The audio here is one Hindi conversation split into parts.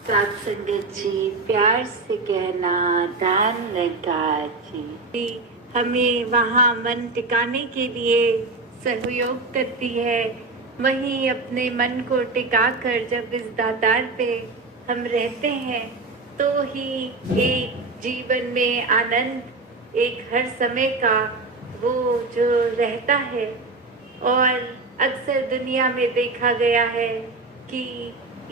सात संगत जी, प्यार से कहना ध्यान लगा जी। हमें वहाँ मन टिकाने के लिए सहयोग करती है। वहीं अपने मन को टिकाकर जब इस दातार पे हम रहते हैं तो ही एक जीवन में आनंद एक हर समय का वो जो रहता है। और अक्सर दुनिया में देखा गया है कि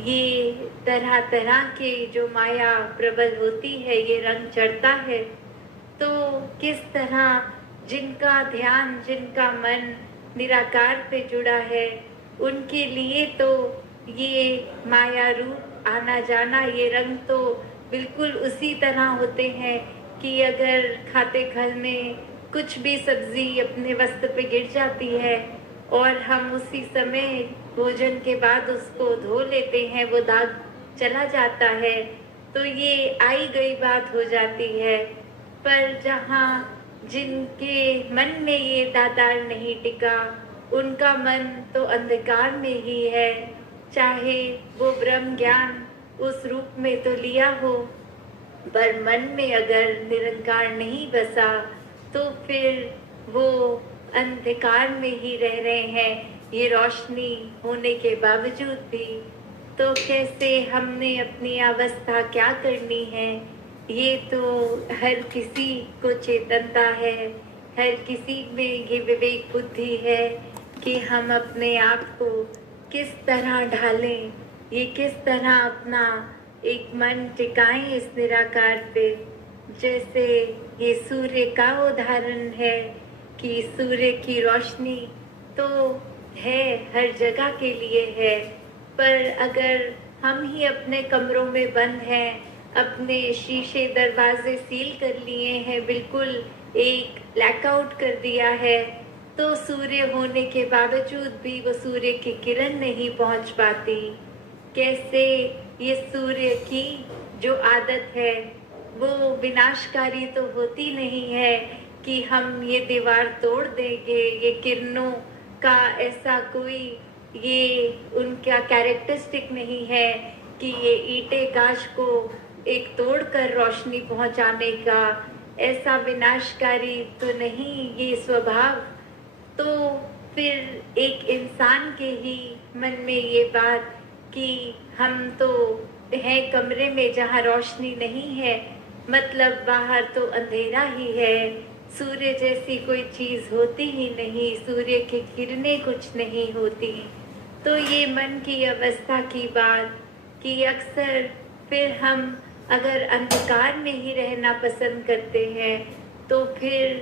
ये तरह तरह के जो माया प्रबल होती है, ये रंग चढ़ता है। तो किस तरह जिनका ध्यान, जिनका मन निराकार पे जुड़ा है, उनके लिए तो ये माया रूप आना जाना, ये रंग तो बिल्कुल उसी तरह होते हैं कि अगर खाते खल में कुछ भी सब्जी अपने वस्त्र पे गिर जाती है और हम उसी समय भोजन के बाद उसको धो लेते हैं, वो दाग चला जाता है, तो ये आई गई बात हो जाती है। पर जहाँ जिनके मन में ये दातार नहीं टिका, उनका मन तो अंधकार में ही है। चाहे वो ब्रह्म ज्ञान उस रूप में तो लिया हो, पर मन में अगर निरंकार नहीं बसा तो फिर वो अंधकार में ही रह रहे हैं, ये रोशनी होने के बावजूद भी। तो कैसे हमने अपनी अवस्था क्या करनी है, ये तो हर किसी को चेतनता है, हर किसी में ये विवेक बुद्धि है कि हम अपने आप को किस तरह ढालें, ये किस तरह अपना एक मन टिकाएं इस निराकार पे। जैसे ये सूर्य का उदाहरण है कि सूर्य की रोशनी तो है, हर जगह के लिए है, पर अगर हम ही अपने कमरों में बंद हैं, अपने शीशे दरवाजे सील कर लिए हैं, बिल्कुल एक ब्लैकआउट कर दिया है, तो सूर्य होने के बावजूद भी वो सूर्य की किरण नहीं पहुंच पाती। कैसे ये सूर्य की जो आदत है वो विनाशकारी तो होती नहीं है कि हम ये दीवार तोड़ देंगे, ये किरणों का ऐसा कोई ये उनका कैरेक्टरिस्टिक नहीं है कि ये ईंटे कांच को एक तोड़कर रोशनी पहुंचाने का ऐसा विनाशकारी तो नहीं ये स्वभाव। तो फिर एक इंसान के ही मन में ये बात कि हम तो हैं कमरे में जहाँ रोशनी नहीं है, मतलब बाहर तो अंधेरा ही है, सूर्य जैसी कोई चीज होती ही नहीं, सूर्य की किरणें कुछ नहीं होती। तो ये मन की अवस्था की बात कि अक्सर फिर हम अगर अंधकार में ही रहना पसंद करते हैं तो फिर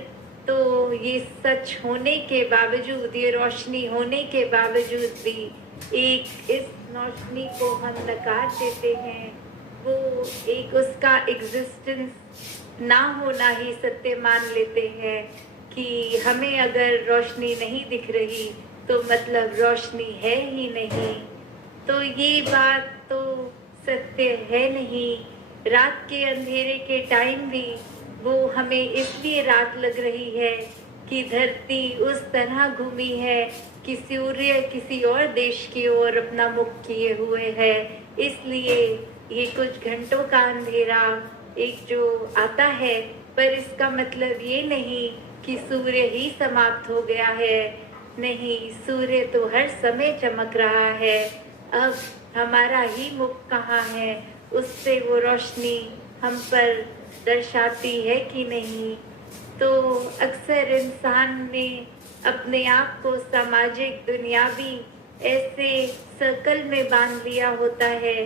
तो ये सच होने के बावजूद, ये रोशनी होने के बावजूद भी एक इस रोशनी को हम नकार देते हैं, वो एक उसका एग्जिस्टेंस ना होना ही सत्य मान लेते हैं कि हमें अगर रोशनी नहीं दिख रही तो मतलब रोशनी है ही नहीं। तो ये बात तो सत्य है नहीं। रात के अंधेरे के टाइम भी वो हमें इसलिए रात लग रही है कि धरती उस तरह घूमी है कि सूर्य किसी और देश की ओर अपना मुख किए हुए है, इसलिए ये कुछ घंटों का अंधेरा एक जो आता है, पर इसका मतलब ये नहीं कि सूर्य ही समाप्त हो गया है। नहीं, सूर्य तो हर समय चमक रहा है। अब हमारा ही मुख कहाँ है, उससे वो रोशनी हम पर दर्शाती है कि नहीं। तो अक्सर इंसान ने अपने आप को सामाजिक दुनियावी ऐसे सर्कल में बांध लिया होता है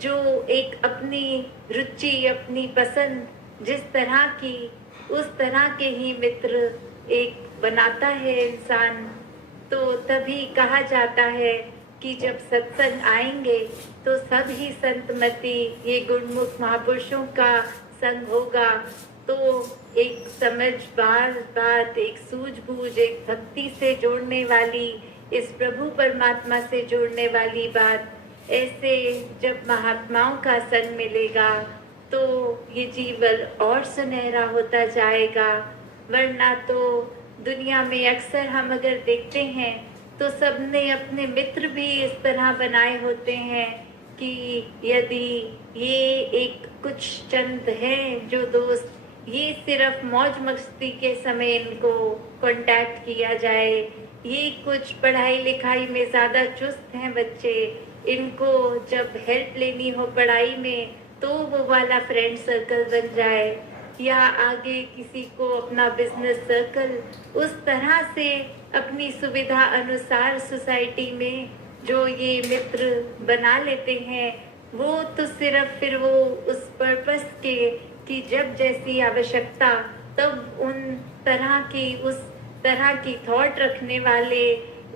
जो एक अपनी रुचि, अपनी पसंद जिस तरह की, उस तरह के ही मित्र एक बनाता है इंसान। तो तभी कहा जाता है कि जब सत्संग आएंगे तो सब ही संतमती, ये गुणमुख महापुरुषों का संग होगा, तो एक समझदार बात, एक सूझबूझ, एक भक्ति से जोड़ने वाली, इस प्रभु परमात्मा से जोड़ने वाली बात, ऐसे जब महात्माओं का संग मिलेगा तो ये जीवन और सुनहरा होता जाएगा। वरना तो दुनिया में अक्सर हम अगर देखते हैं तो सबने अपने मित्र भी इस तरह बनाए होते हैं कि यदि ये एक कुछ चंद हैं जो दोस्त, ये सिर्फ मौज मस्ती के समय इनको कांटेक्ट किया जाए, ये कुछ पढ़ाई लिखाई में ज़्यादा चुस्त हैं बच्चे, इनको जब हेल्प लेनी हो पढ़ाई में तो वो वाला फ्रेंड सर्कल बन जाए, या आगे किसी को अपना बिजनेस सर्कल, उस तरह से अपनी सुविधा अनुसार सोसाइटी में जो ये मित्र बना लेते हैं, वो तो सिर्फ फिर वो उस पर्पस के कि जब जैसी आवश्यकता तब उन उस तरह की थॉट रखने वाले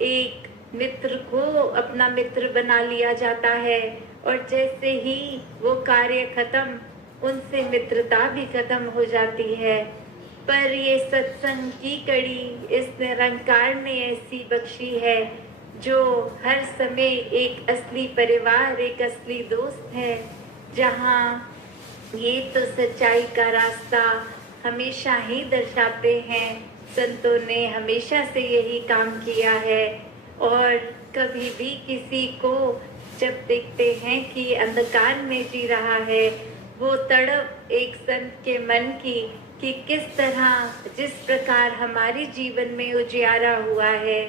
एक मित्र को अपना मित्र बना लिया जाता है, और जैसे ही वो कार्य खत्म, उनसे मित्रता भी खत्म हो जाती है। पर ये सत्संग की कड़ी इस निरंकार ने ऐसी बख्शी है जो हर समय एक असली परिवार, एक असली दोस्त है, जहाँ ये तो सच्चाई का रास्ता हमेशा ही दर्शाते हैं। संतों ने हमेशा से यही काम किया है, और कभी भी किसी को जब देखते हैं कि अंधकार में जी रहा है, वो तड़प एक संत के मन की कि किस तरह, जिस प्रकार हमारे जीवन में उजियारा हुआ है,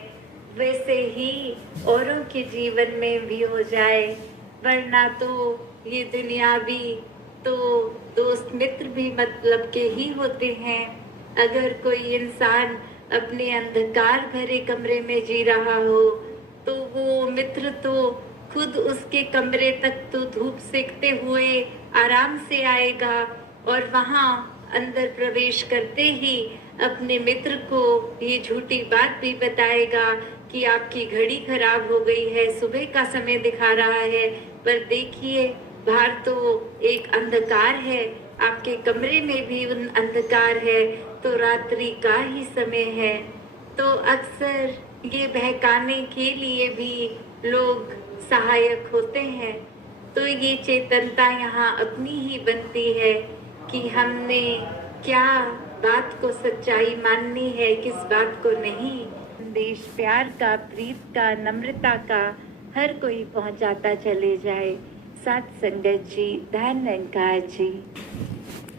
वैसे ही औरों के जीवन में भी हो जाए। वरना तो ये दुनिया भी तो दोस्त मित्र भी मतलब के ही होते हैं। अगर कोई इंसान अपने अंधकार भरे कमरे में जी रहा हो, तो वो मित्र तो खुद उसके कमरे तक तो धूप सेकते हुए आराम से आएगा, और वहाँ अंदर प्रवेश करते ही अपने मित्र को ये झूठी बात भी बताएगा कि आपकी घड़ी खराब हो गई है, सुबह का समय दिखा रहा है, पर देखिए बाहर तो एक अंधकार है, आपके कमरे में भी अंधकार है, तो रात्रि का ही समय है। तो अक्सर ये बहकाने के लिए भी लोग सहायक होते हैं। तो ये चेतनता यहाँ अपनी ही बनती है कि हमने क्या बात को सच्चाई माननी है, किस बात को नहीं। संदेश प्यार का, प्रीत का, नम्रता का हर कोई पहुँचाता चले जाए। साथ संगत जी, धन निरंकार जी।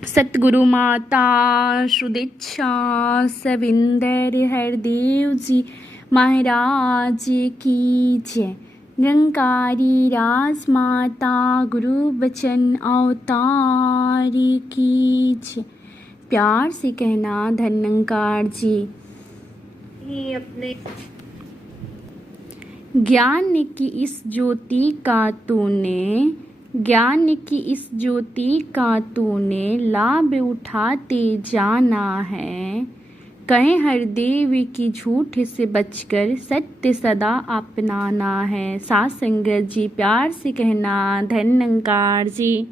सतगुरु माता सुदीक्षा सविंदर हरदेव जी महाराज की जय। निरंकारी राजमाता गुरु बचन अवतार की जय। प्यार से कहना धन निरंकार जी। ही अपने ज्ञान की इस ज्योति का तूने, ज्ञान की इस ज्योति का तूने लाभ उठाते जाना है। कहें हर देव की झूठ से बचकर सत्य सदा अपनाना है। साथ संगत जी, प्यार से कहना धन निरंकार जी।